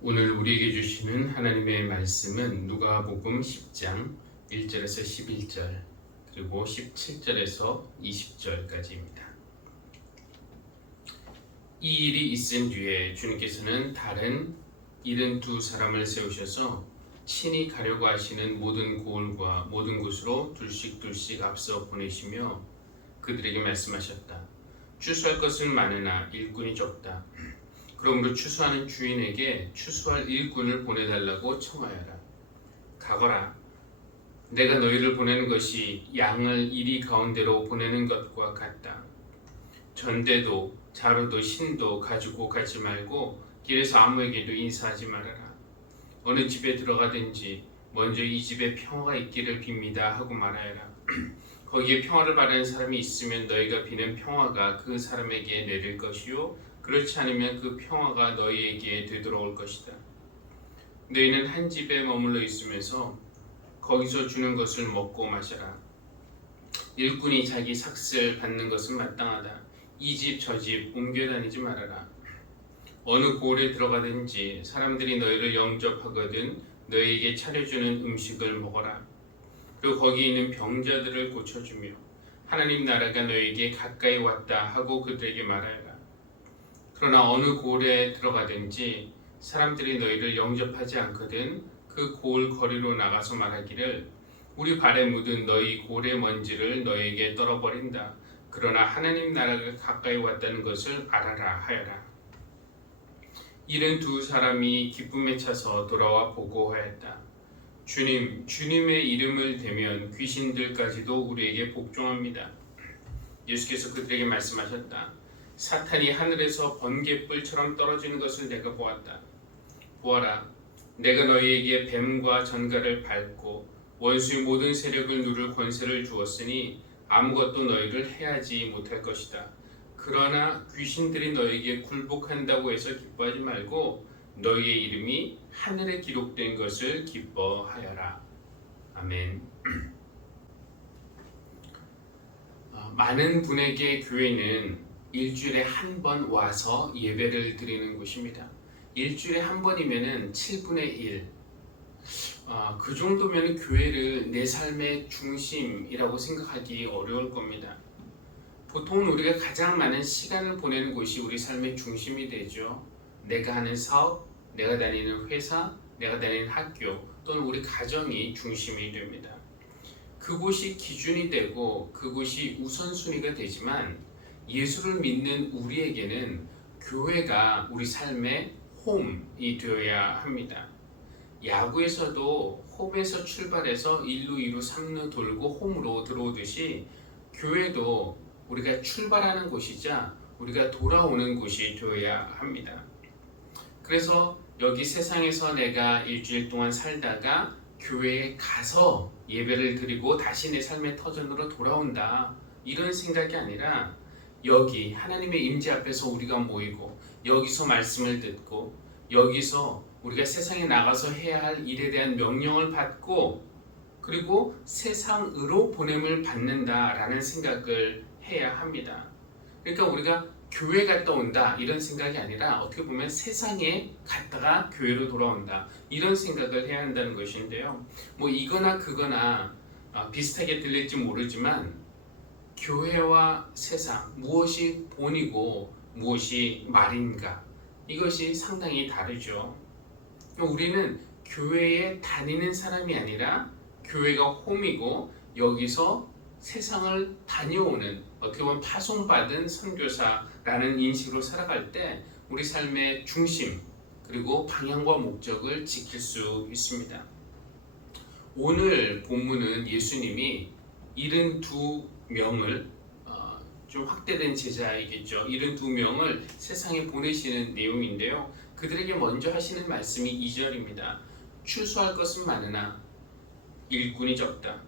오늘 우리에게 주시는 하나님의 말씀은 누가복음 10장 1절에서 11절 그리고 17절에서 20절까지입니다. 이 일이 있은 뒤에 주님께서는 다른 72사람을 세우셔서 친히 가려고 하시는 모든 고을과 모든 곳으로 둘씩 앞서 보내시며 그들에게 말씀하셨다. 추수할 것은 많으나 일꾼이 적다. 그러므로 추수하는 주인에게 추수할 일꾼을 보내달라고 청하여라. 가거라. 내가 너희를 보내는 것이 양을 이리 가운데로 보내는 것과 같다. 전대도 자루도 신도 가지고 가지 말고 길에서 아무에게도 인사하지 말아라. 어느 집에 들어가든지 먼저 이 집에 평화가 있기를 빕니다 하고 말하여라. 거기에 평화를 바라는 사람이 있으면 너희가 비는 평화가 그 사람에게 내릴 것이요 그렇지 않으면 그 평화가 너희에게 되돌아올 것이다. 너희는 한 집에 머물러 있으면서 거기서 주는 것을 먹고 마셔라. 일꾼이 자기 삭슬 받는 것은 마땅하다. 이 집 저 집 옮겨 다니지 말아라. 어느 고을에 들어가든지 사람들이 너희를 영접하거든 너희에게 차려주는 음식을 먹어라. 그리고 거기 있는 병자들을 고쳐주며 하나님 나라가 너희에게 가까이 왔다 하고 그들에게 말하여라. 그러나 어느 고을에 들어가든지 사람들이 너희를 영접하지 않거든 그 고을 거리로 나가서 말하기를 우리 발에 묻은 너희 고울의 먼지를 너희에게 떨어버린다. 그러나 하나님 나라가 가까이 왔다는 것을 알아라 하여라. 72사람이 기쁨에 차서 돌아와 보고하였다. 주님, 주님의 이름을 대면 귀신들까지도 우리에게 복종합니다. 예수께서 그들에게 말씀하셨다. 사탄이 하늘에서 번갯불처럼 떨어지는 것을 내가 보았다. 보아라, 내가 너희에게 뱀과 전갈을 밟고 원수의 모든 세력을 누를 권세를 주었으니 아무것도 너희를 해하지 못할 것이다. 그러나 귀신들이 너희에게 굴복한다고 해서 기뻐하지 말고 너희의 이름이 하늘에 기록된 것을 기뻐하여라. 아멘. 많은 분에게 교회는 일주일에 한 번 와서 예배를 드리는 곳입니다. 일주일에 한 번이면은 7분의 1. 그 정도면 교회를 내 삶의 중심이라고 생각하기 어려울 겁니다. 보통 우리가 가장 많은 시간을 보내는 곳이 우리 삶의 중심이 되죠. 내가 하는 사업, 내가 다니는 회사, 내가 다니는 학교 또는 우리 가정이 중심이 됩니다. 그곳이 기준이 되고 그곳이 우선순위가 되지만 예수를 믿는 우리에게는 교회가 우리 삶의 홈이 되어야 합니다. 야구에서도 홈에서 출발해서 1루, 2루, 3루 돌고 홈으로 들어오듯이 교회도 우리가 출발하는 곳이자 우리가 돌아오는 곳이 되어야 합니다. 그래서 여기 세상에서 내가 일주일 동안 살다가 교회에 가서 예배를 드리고 다시 내 삶의 터전으로 돌아온다 이런 생각이 아니라 여기 하나님의 임재 앞에서 우리가 모이고 여기서 말씀을 듣고 여기서 우리가 세상에 나가서 해야 할 일에 대한 명령을 받고 그리고 세상으로 보냄을 받는다라는 생각을 해야 합니다. 그러니까 우리가 교회 갔다 온다 이런 생각이 아니라 어떻게 보면 세상에 갔다가 교회로 돌아온다 이런 생각을 해야 한다는 것인데요. 뭐 이거나 그거나 비슷하게 들릴지 모르지만 교회와 세상 무엇이 본이고 무엇이 말인가 이것이 상당히 다르죠. 우리는 교회에 다니는 사람이 아니라 교회가 홈이고 여기서 세상을 다녀오는 어떻게 보면 파송받은 선교사라는 인식으로 살아갈 때 우리 삶의 중심 그리고 방향과 목적을 지킬 수 있습니다. 오늘 본문은 예수님이 72명을 좀 확대된 제자이겠죠. 72명을 세상에 보내시는 내용인데요. 그들에게 먼저 하시는 말씀이 2절입니다. 추수할 것은 많으나 일꾼이 적다.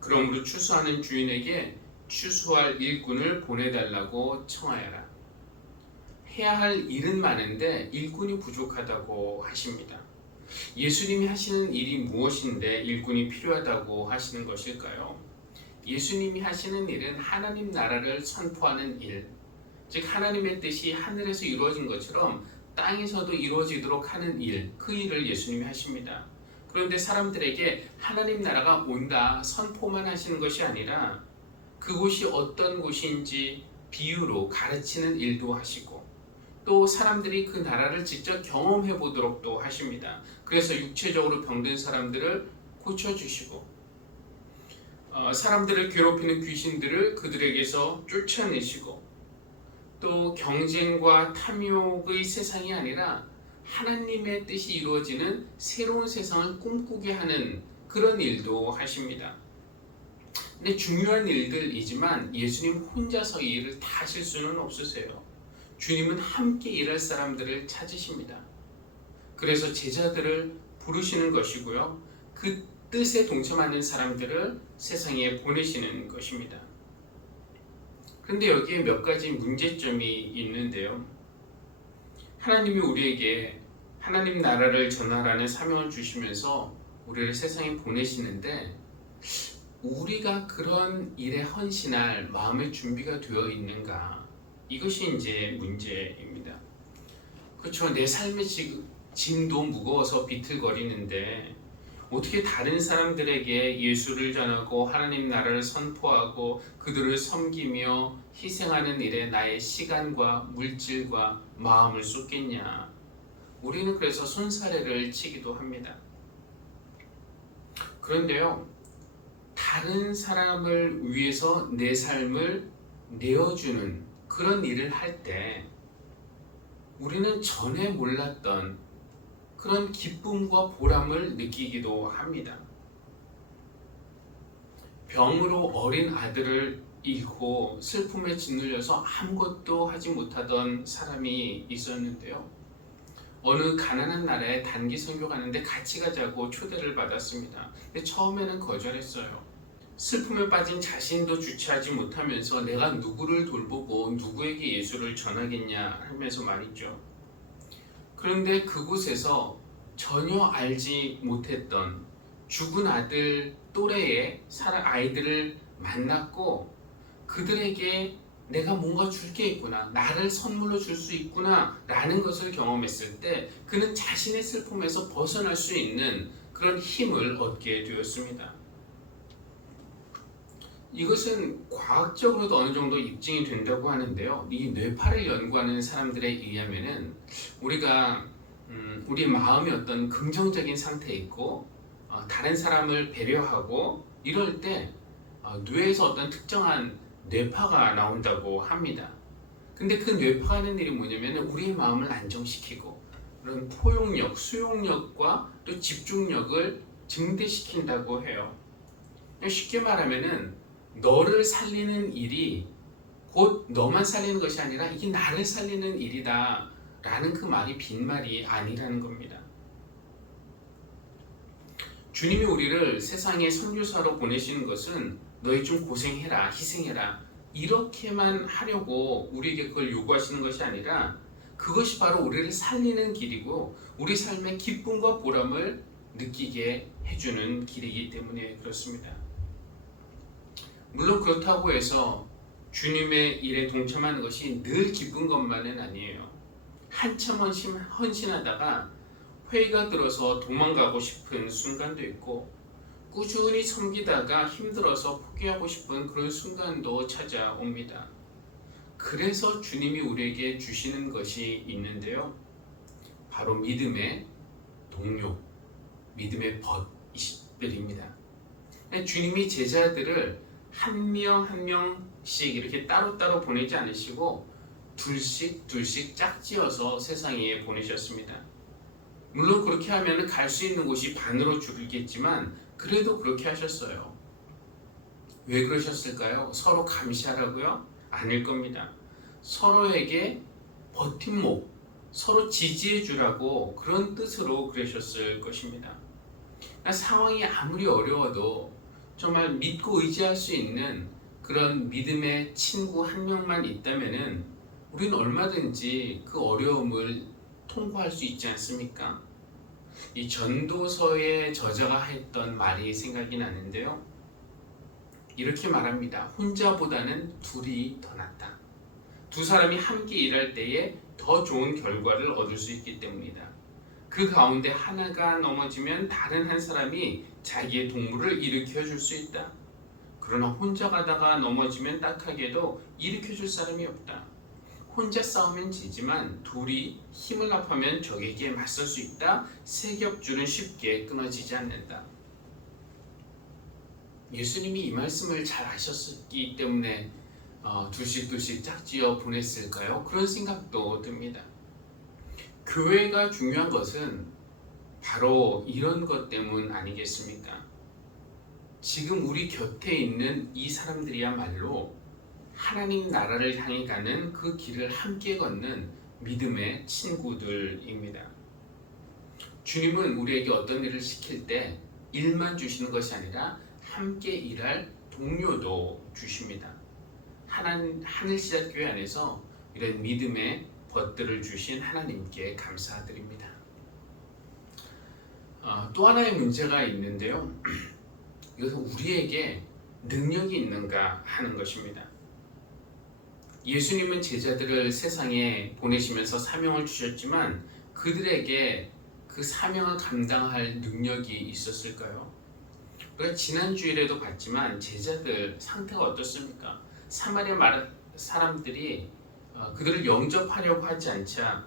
그러므로 추수하는 주인에게 추수할 일꾼을 보내달라고 청하여라. 해야 할 일은 많은데 일꾼이 부족하다고 하십니다. 예수님이 하시는 일이 무엇인데 일꾼이 필요하다고 하시는 것일까요? 예수님이 하시는 일은 하나님 나라를 선포하는 일, 즉 하나님의 뜻이 하늘에서 이루어진 것처럼 땅에서도 이루어지도록 하는 일, 그 일을 예수님이 하십니다. 그런데 사람들에게 하나님 나라가 온다 선포만 하시는 것이 아니라 그곳이 어떤 곳인지 비유로 가르치는 일도 하시고 또 사람들이 그 나라를 직접 경험해 보도록도 하십니다. 그래서 육체적으로 병든 사람들을 고쳐주시고 사람들을 괴롭히는 귀신들을 그들에게서 쫓아내시고 또 경쟁과 탐욕의 세상이 아니라 하나님의 뜻이 이루어지는 새로운 세상을 꿈꾸게 하는 그런 일도 하십니다. 근데 중요한 일들이지만 예수님 혼자서 이 일을 다 하실 수는 없으세요. 주님은 함께 일할 사람들을 찾으십니다. 그래서 제자들을 부르시는 것이고요. 그 뜻에 동참하는 사람들을 세상에 보내시는 것입니다. 그런데 여기에 몇 가지 문제점이 있는데요. 하나님이 우리에게 하나님 나라를 전하라는 사명을 주시면서 우리를 세상에 보내시는데 우리가 그런 일에 헌신할 마음의 준비가 되어 있는가? 이것이 이제 문제입니다. 그렇죠. 내 삶의 짐도 무거워서 비틀거리는데 어떻게 다른 사람들에게 예수를 전하고 하나님 나라를 선포하고 그들을 섬기며 희생하는 일에 나의 시간과 물질과 마음을 쏟겠냐? 우리는 그래서 손사래를 치기도 합니다. 그런데요, 다른 사람을 위해서 내 삶을 내어주는 그런 일을 할 때 우리는 전에 몰랐던 그런 기쁨과 보람을 느끼기도 합니다. 병으로 어린 아들을 잃고 슬픔에 짓눌려서 아무것도 하지 못하던 사람이 있었는데요. 어느 가난한 나라에 단기 선교 가는데 같이 가자고 초대를 받았습니다. 근데 처음에는 거절했어요. 슬픔에 빠진 자신도 주체하지 못하면서 내가 누구를 돌보고 누구에게 예수를 전하겠냐 하면서 말이죠. 그런데 그곳에서 전혀 알지 못했던 죽은 아들 또래의 아이들을 만났고 그들에게 내가 뭔가 줄 게 있구나, 나를 선물로 줄 수 있구나 라는 것을 경험했을 때 그는 자신의 슬픔에서 벗어날 수 있는 그런 힘을 얻게 되었습니다. 이것은 과학적으로도 어느 정도 입증이 된다고 하는데요. 이 뇌파를 연구하는 사람들에 의하면은 우리가 우리 마음의 어떤 긍정적인 상태에 있고 다른 사람을 배려하고 이럴 때 뇌에서 어떤 특정한 뇌파가 나온다고 합니다. 근데 그 뇌파가 하는 일이 뭐냐면 우리의 마음을 안정시키고 그런 포용력, 수용력과 또 집중력을 증대시킨다고 해요. 쉽게 말하면은 너를 살리는 일이 곧 너만 살리는 것이 아니라 이게 나를 살리는 일이다 라는 그 말이 빈말이 아니라는 겁니다. 주님이 우리를 세상에 선교사로 보내시는 것은 너희 좀 고생해라, 희생해라 이렇게만 하려고 우리에게 그걸 요구하시는 것이 아니라 그것이 바로 우리를 살리는 길이고 우리 삶의 기쁨과 보람을 느끼게 해주는 길이기 때문에 그렇습니다. 물론 그렇다고 해서 주님의 일에 동참하는 것이 늘 기쁜 것만은 아니에요. 한참 헌신하다가 회의가 들어서 도망가고 싶은 순간도 있고 꾸준히 섬기다가 힘들어서 포기하고 싶은 그런 순간도 찾아옵니다. 그래서 주님이 우리에게 주시는 것이 있는데요. 바로 믿음의 동료, 믿음의 벗들입니다. 주님이 제자들을 한 명 한 명씩 이렇게 따로따로 보내지 않으시고 둘씩 짝지어서 세상에 보내셨습니다. 물론 그렇게 하면 갈 수 있는 곳이 반으로 줄겠지만 그래도 그렇게 하셨어요. 왜 그러셨을까요? 서로 감시하라고요? 아닐 겁니다. 서로에게 버팀목, 서로 지지해 주라고 그런 뜻으로 그러셨을 것입니다. 상황이 아무리 어려워도 정말 믿고 의지할 수 있는 그런 믿음의 친구 한 명만 있다면은 우리는 얼마든지 그 어려움을 통과할 수 있지 않습니까? 이 전도서의 저자가 했던 말이 생각이 나는데요. 이렇게 말합니다. 혼자보다는 둘이 더 낫다. 두 사람이 함께 일할 때에 더 좋은 결과를 얻을 수 있기 때문이다. 그 가운데 하나가 넘어지면 다른 한 사람이 자기의 동물을 일으켜 줄 수 있다. 그러나 혼자 가다가 넘어지면 딱하게도 일으켜 줄 사람이 없다. 혼자 싸우면 지지만 둘이 힘을 합하면 적에게 맞설 수 있다. 세 겹줄은 쉽게 끊어지지 않는다. 예수님이 이 말씀을 잘 아셨기 때문에 둘씩 짝지어 보냈을까요? 그런 생각도 듭니다. 교회가 중요한 것은 바로 이런 것 때문 아니겠습니까? 지금 우리 곁에 있는 이 사람들이야말로 하나님 나라를 향해 가는 그 길을 함께 걷는 믿음의 친구들입니다. 주님은 우리에게 어떤 일을 시킬 때 일만 주시는 것이 아니라 함께 일할 동료도 주십니다. 하늘시작교회 안에서 이런 믿음의 벗들을 주신 하나님께 감사드립니다. 또 하나의 문제가 있는데요. 이것은 우리에게 능력이 있는가 하는 것입니다. 예수님은 제자들을 세상에 보내시면서 사명을 주셨지만 그들에게 그 사명을 감당할 능력이 있었을까요? 우리가 지난 주일에도 봤지만 제자들 상태가 어떻습니까? 사마리아 사람들이 그들을 영접하려고 하지 않자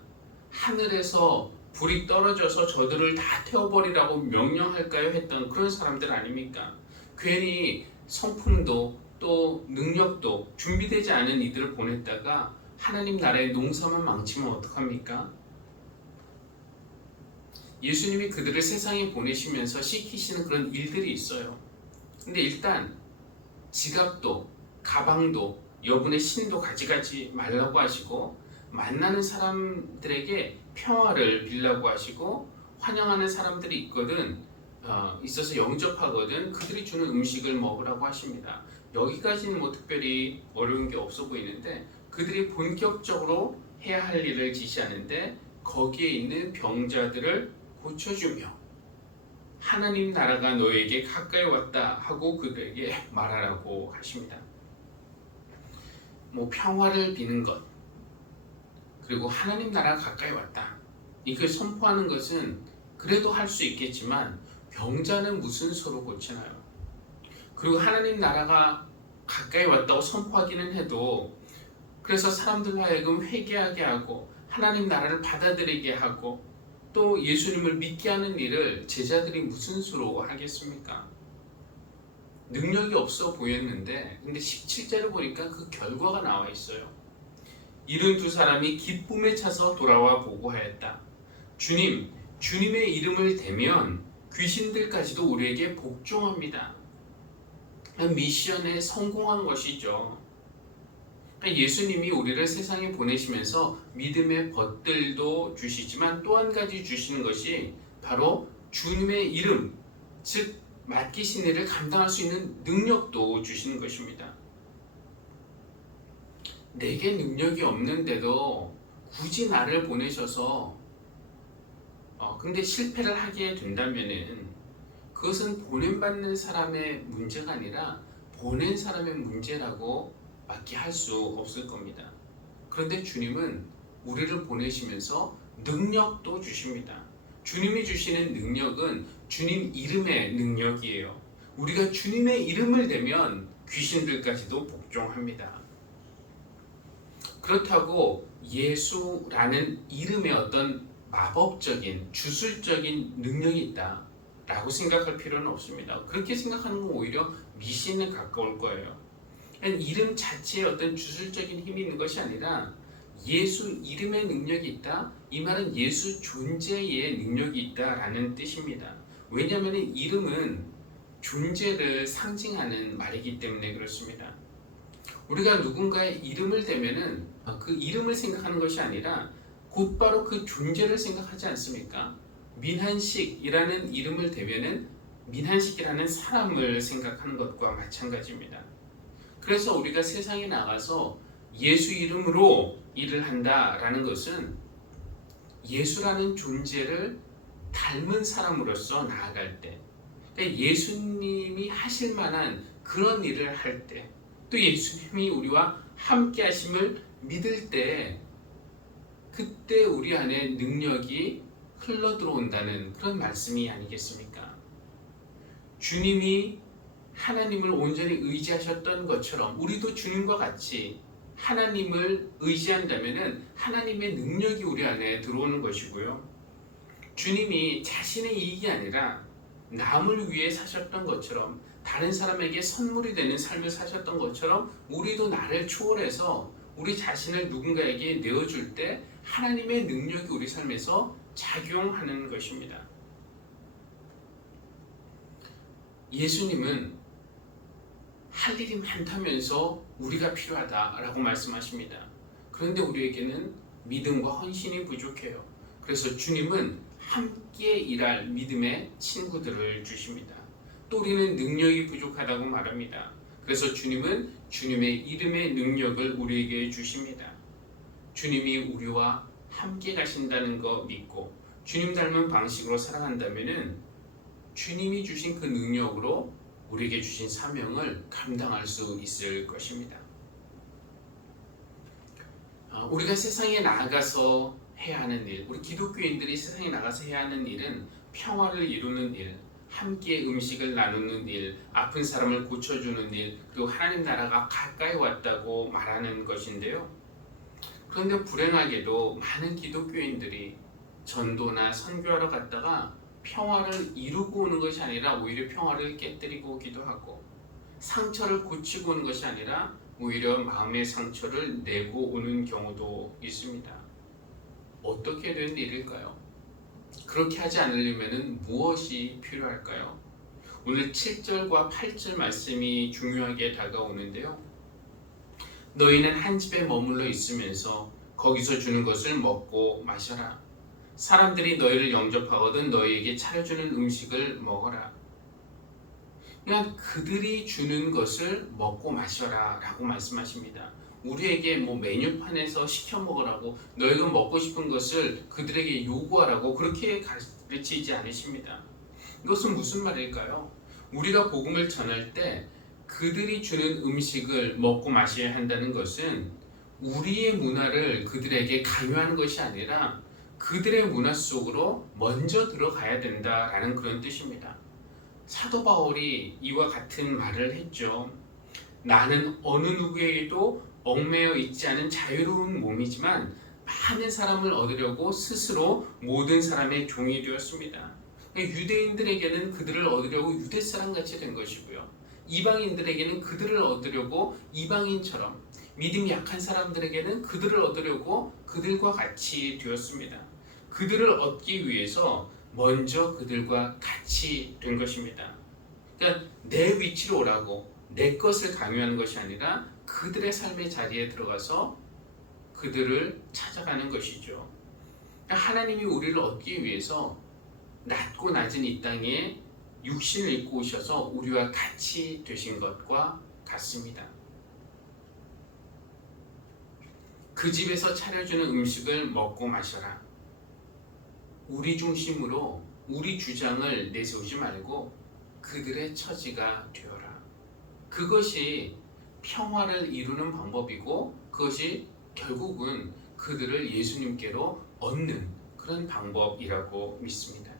하늘에서 불이 떨어져서 저들을 다 태워버리라고 명령할까요? 했던 그런 사람들 아닙니까? 괜히 성품도 또 능력도 준비되지 않은 이들을 보냈다가 하나님 나라의 농사만 망치면 어떡합니까? 예수님이 그들을 세상에 보내시면서 시키시는 그런 일들이 있어요. 근데 일단 지갑도 가방도 여분의 신도 가져가지 말라고 하시고 만나는 사람들에게 평화를 빌라고 하시고 환영하는 사람들이 있어서 영접하거든 그들이 주는 음식을 먹으라고 하십니다. 여기까지는 뭐 특별히 어려운 게 없어 보이는데 그들이 본격적으로 해야 할 일을 지시하는데 거기에 있는 병자들을 고쳐주며 하나님 나라가 너에게 가까이 왔다 하고 그들에게 말하라고 하십니다. 뭐 평화를 비는 것 그리고 하나님 나라가 가까이 왔다 이걸 선포하는 것은 그래도 할 수 있겠지만 병자는 무슨 수로 고치나요? 그리고 하나님 나라가 가까이 왔다고 선포하기는 해도 그래서 사람들로 하여금 회개하게 하고 하나님 나라를 받아들이게 하고 또 예수님을 믿게 하는 일을 제자들이 무슨 수로 하겠습니까? 능력이 없어 보였는데 근데 17절을 보니까 그 결과가 나와 있어요. 72사람이 기쁨에 차서 돌아와 보고하였다. 주님의 이름을 대면 귀신들까지도 우리에게 복종합니다. 미션에 성공한 것이죠. 예수님이 우리를 세상에 보내시면서 믿음의 벗들도 주시지만 또 한 가지 주시는 것이 바로 주님의 이름, 즉 맡기신 일을 감당할 수 있는 능력도 주시는 것입니다. 내게 능력이 없는데도 굳이 나를 보내셔서 근데 실패를 하게 된다면은 그것은 보냄받는 사람의 문제가 아니라 보낸 사람의 문제라고 밖에 할 수 없을 겁니다. 그런데 주님은 우리를 보내시면서 능력도 주십니다. 주님이 주시는 능력은 주님 이름의 능력이에요. 우리가 주님의 이름을 대면 귀신들까지도 복종합니다. 그렇다고 예수라는 이름에 어떤 마법적인 주술적인 능력이 있다 라고 생각할 필요는 없습니다. 그렇게 생각하는 건 오히려 미신에 가까울 거예요. 이름 자체에 어떤 주술적인 힘이 있는 것이 아니라 예수 이름의 능력이 있다. 이 말은 예수 존재의 능력이 있다라는 뜻입니다. 왜냐하면 이름은 존재를 상징하는 말이기 때문에 그렇습니다. 우리가 누군가의 이름을 대면은 그 이름을 생각하는 것이 아니라 곧바로 그 존재를 생각하지 않습니까? 민한식이라는 이름을 대면은 민한식이라는 사람을 생각하는 것과 마찬가지입니다. 그래서 우리가 세상에 나가서 예수 이름으로 일을 한다라는 것은 예수라는 존재를 닮은 사람으로서 나아갈 때, 예수님이 하실 만한 그런 일을 할 때, 또 예수님이 우리와 함께 하심을 믿을 때 그때 우리 안에 능력이 흘러 들어온다는 그런 말씀이 아니겠습니까? 주님이 하나님을 온전히 의지하셨던 것처럼 우리도 주님과 같이 하나님을 의지한다면 하나님의 능력이 우리 안에 들어오는 것이고요. 주님이 자신의 이익이 아니라 남을 위해 사셨던 것처럼, 다른 사람에게 선물이 되는 삶을 사셨던 것처럼 우리도 나를 초월해서 우리 자신을 누군가에게 내어줄 때 하나님의 능력이 우리 삶에서 작용하는 것입니다. 예수님은 할 일이 많다면서 우리가 필요하다라고 말씀하십니다. 그런데 우리에게는 믿음과 헌신이 부족해요. 그래서 주님은 함께 일할 믿음의 친구들을 주십니다. 또 우리는 능력이 부족하다고 말합니다. 그래서 주님은 주님의 이름의 능력을 우리에게 주십니다. 주님이 우리와 함께 가신다는 거 믿고 주님 닮은 방식으로 살아간다면 주님이 주신 그 능력으로 우리에게 주신 사명을 감당할 수 있을 것입니다. 우리가 세상에 나가서 해야 하는 일, 우리 기독교인들이 세상에 나가서 해야 하는 일은 평화를 이루는 일, 함께 음식을 나누는 일, 아픈 사람을 고쳐주는 일, 그리고 하나님 나라가 가까이 왔다고 말하는 것인데요. 그런데 불행하게도 많은 기독교인들이 전도나 선교하러 갔다가 평화를 이루고 오는 것이 아니라 오히려 평화를 깨뜨리고 오기도 하고, 상처를 고치고 오는 것이 아니라 오히려 마음의 상처를 내고 오는 경우도 있습니다. 어떻게 된 일일까요? 그렇게 하지 않으려면 무엇이 필요할까요? 오늘 7절과 8절 말씀이 중요하게 다가오는데요. 너희는 한 집에 머물러 있으면서 거기서 주는 것을 먹고 마셔라. 사람들이 너희를 영접하거든 너희에게 차려주는 음식을 먹어라. 그냥 그들이 주는 것을 먹고 마셔라 라고 말씀하십니다. 우리에게 메뉴판에서 시켜 먹으라고, 너희가 먹고 싶은 것을 그들에게 요구하라고 그렇게 가르치지 않으십니다. 이것은 무슨 말일까요? 우리가 복음을 전할 때 그들이 주는 음식을 먹고 마셔야 한다는 것은 우리의 문화를 그들에게 강요하는 것이 아니라 그들의 문화 속으로 먼저 들어가야 된다라는 그런 뜻입니다. 사도 바울이 이와 같은 말을 했죠. 나는 어느 누구에게도 얽매여 있지 않은 자유로운 몸이지만 많은 사람을 얻으려고 스스로 모든 사람의 종이 되었습니다. 유대인들에게는 그들을 얻으려고 유대 사람같이 된 것이고요. 이방인들에게는 그들을 얻으려고 이방인처럼, 믿음이 약한 사람들에게는 그들을 얻으려고 그들과 같이 되었습니다. 그들을 얻기 위해서 먼저 그들과 같이 된 것입니다. 그러니까 내 위치로 오라고 내 것을 강요하는 것이 아니라 그들의 삶의 자리에 들어가서 그들을 찾아가는 것이죠. 그러니까 하나님이 우리를 얻기 위해서 낮고 낮은 이 땅에 육신을 입고 오셔서 우리와 같이 되신 것과 같습니다. 그 집에서 차려주는 음식을 먹고 마셔라. 우리 중심으로 우리 주장을 내세우지 말고 그들의 처지가 되어라. 그것이 평화를 이루는 방법이고, 그것이 결국은 그들을 예수님께로 얻는 그런 방법이라고 믿습니다.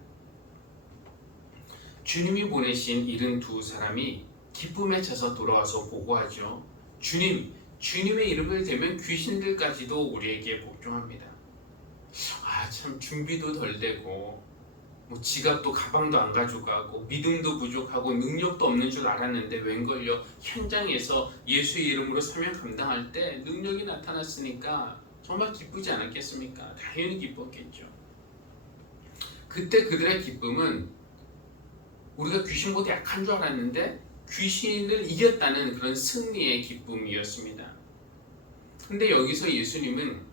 주님이 보내신 72사람이 기쁨에 차서 돌아와서 보고하죠. 주님의 이름을 대면 귀신들까지도 우리에게 복종합니다. 참 준비도 덜 되고 지갑도 가방도 안 가져가고 믿음도 부족하고 능력도 없는 줄 알았는데 웬걸요, 현장에서 예수의 이름으로 사명 감당할 때 능력이 나타났으니까 정말 기쁘지 않았겠습니까? 당연히 기뻤겠죠. 그때 그들의 기쁨은 우리가 귀신보다 약한 줄 알았는데 귀신을 이겼다는 그런 승리의 기쁨이었습니다. 근데 여기서 예수님은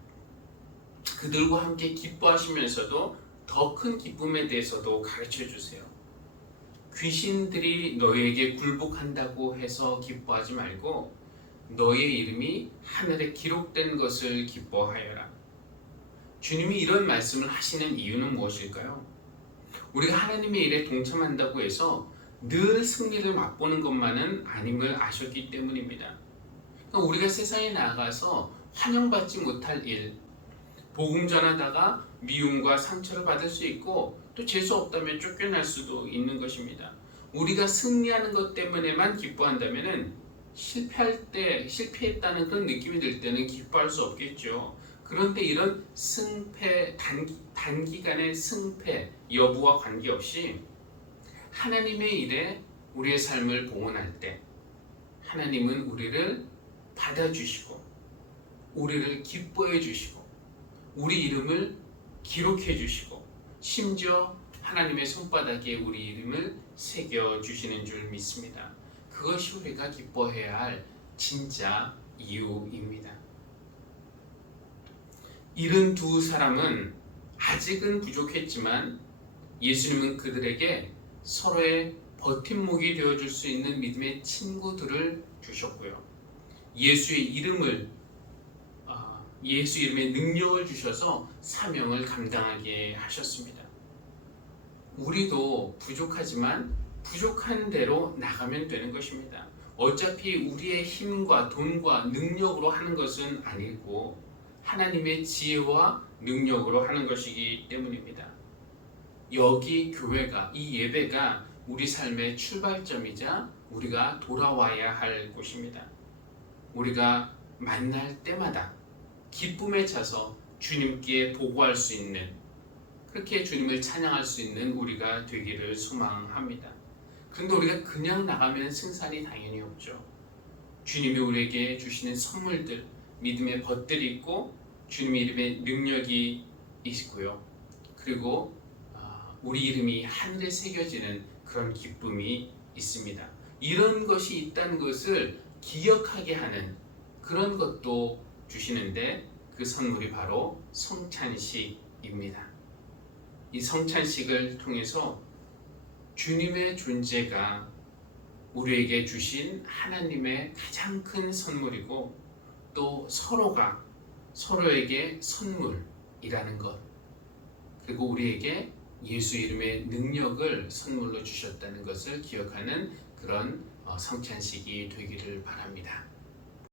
그들과 함께 기뻐하시면서도 더 큰 기쁨에 대해서도 가르쳐 주세요. 귀신들이 너희에게 굴복한다고 해서 기뻐하지 말고 너희의 이름이 하늘에 기록된 것을 기뻐하여라. 주님이 이런 말씀을 하시는 이유는 무엇일까요? 우리가 하나님의 일에 동참한다고 해서 늘 승리를 맛보는 것만은 아님을 아셨기 때문입니다. 우리가 세상에 나가서 환영받지 못할 일, 복음 전하다가 미움과 상처를 받을 수 있고 또 재수 없다면 쫓겨날 수도 있는 것입니다. 우리가 승리하는 것 때문에만 기뻐한다면은 실패할 때 실패했다는 그런 느낌이 들 때는 기뻐할 수 없겠죠. 그런데 이런 승패 단기간의 승패 여부와 관계없이 하나님의 일에 우리의 삶을 봉헌할 때 하나님은 우리를 받아주시고 우리를 기뻐해 주시고 우리 이름을 기록해 주시고 심지어 하나님의 손바닥에 우리 이름을 새겨 주시는 줄 믿습니다. 그것이 우리가 기뻐해야 할 진짜 이유입니다. 72사람은 아직은 부족했지만 예수님은 그들에게 서로의 버팀목이 되어줄 수 있는 믿음의 친구들을 주셨고요. 예수 이름의 능력을 주셔서 사명을 감당하게 하셨습니다. 우리도 부족하지만 부족한 대로 나가면 되는 것입니다. 어차피 우리의 힘과 돈과 능력으로 하는 것은 아니고 하나님의 지혜와 능력으로 하는 것이기 때문입니다. 여기 교회가, 이 예배가 우리 삶의 출발점이자 우리가 돌아와야 할 곳입니다. 우리가 만날 때마다 기쁨에 차서 주님께 보고할 수 있는, 그렇게 주님을 찬양할 수 있는 우리가 되기를 소망합니다. 그런데 우리가 그냥 나가면 승산이 당연히 없죠. 주님이 우리에게 주시는 선물들, 믿음의 벗들이 있고 주님의 이름의 능력이 있고요. 그리고 우리 이름이 하늘에 새겨지는 그런 기쁨이 있습니다. 이런 것이 있다는 것을 기억하게 하는 그런 것도 주시는데 그 선물이 바로 성찬식입니다. 이 성찬식을 통해서 주님의 존재가 우리에게 주신 하나님의 가장 큰 선물이고 또 서로가 서로에게 선물이라는 것, 그리고 우리에게 예수 이름의 능력을 선물로 주셨다는 것을 기억하는 그런 성찬식이 되기를 바랍니다.